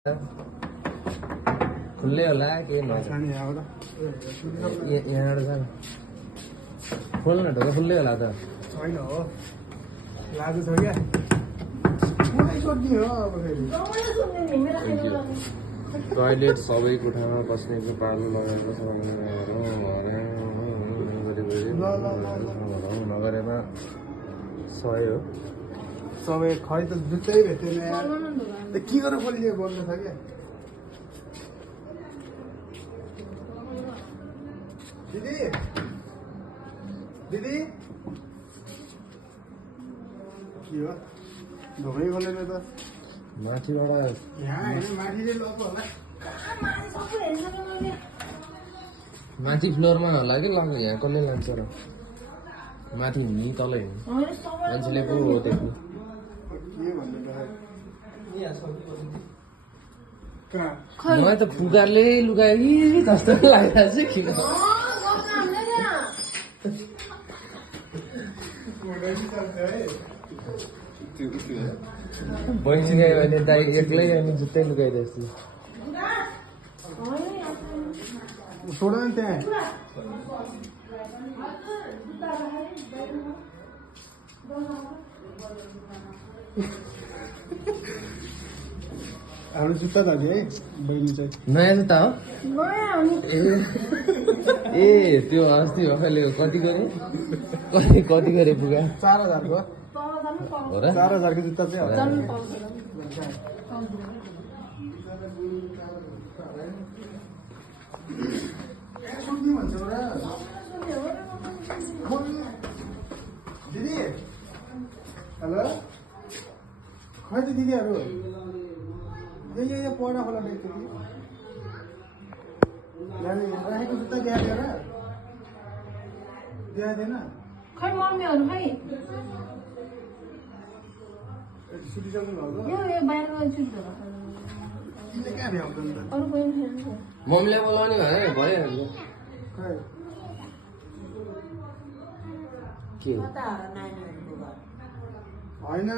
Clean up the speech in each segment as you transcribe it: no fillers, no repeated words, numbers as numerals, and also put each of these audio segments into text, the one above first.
खुल्लै होला के यहाँबाट छ खोल्न ढोका खुल्लै होला त छैन हो लागु छ क्या कुनै सोध्ने हो अब फेरि टोयलेट सबै कोठामा बस्नेको पालो लगाएको छ नगरेमा सय हो सबै खै त जुत्तै भेटेन यार के गरेर खोलिदियो बन्द छ क्या दिदी दिदी के हो ढोकै खोलेन त माथिबाट यहाँ होइन माथि चाहिँ लको होला माथि फ्लोरमा होला कि लग्नु यहाँ कसले लान्छ र माथि हिँड्ने तल हिँड्ने मान्छेले पो हो देख्ने के भन्नु त कहाँ मलाई त पुकारले लुगायो कि जस्तो लागिरहेको छ किन भैँसी गयो भने दाइ एक्लै अनि जुत्तै लुगाइरहेको छु छोड न त्यहाँ हाम्रो जुत्ता दाजु है बहिनी चाहिँ नयाँ जुत्ता हो ए त्यो अस्ति भर्खरले कति गरे कति गरे पुगा 4000 को हो र 4000 को जुत्ता चाहिँ दिदी हेलो खै त दिदीहरू यहाँ पढा खोला देख्छ कि राखेको जुत्ता देखाएर देखाइदिएन खै मम्मीहरू खै सुटिसक्नु भएको यो बाहिर गएर छुट्टी होला तिमीले कहाँ भ्याउँदैन त अरू कोही छैन मम्मीले बोलाउने भने भइहाल्छ खै के हो होइन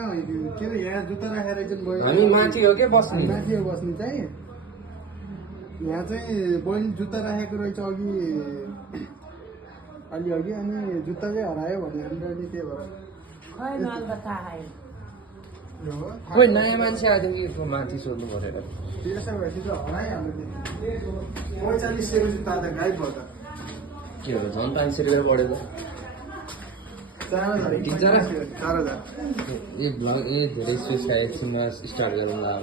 के अरे यहाँ जुत्ता राखेर चाहिँ बहिनी हामी माथि हो के बस्ने माथि हो बस्ने चाहिँ यहाँ चाहिँ बहिनी जुत्ता राखेको रहेछ अघि अलि अघि अनि जुत्ता चाहिँ हरायो भने बहिनी त्यही भएर खोइ नयाँ मान्छे आएको थियो कि माथि सोध्नु परेर त्यसो भएपछि त हराइहाल्यो त्यो 45 रुपियाँ जुत्ता त गाइड भयो त के हो झन् 500 रुपियाँ बढेको 4000 ए भ्लग ए धेरै सुइस एकछिनमा स्टार्ट गरौँला अब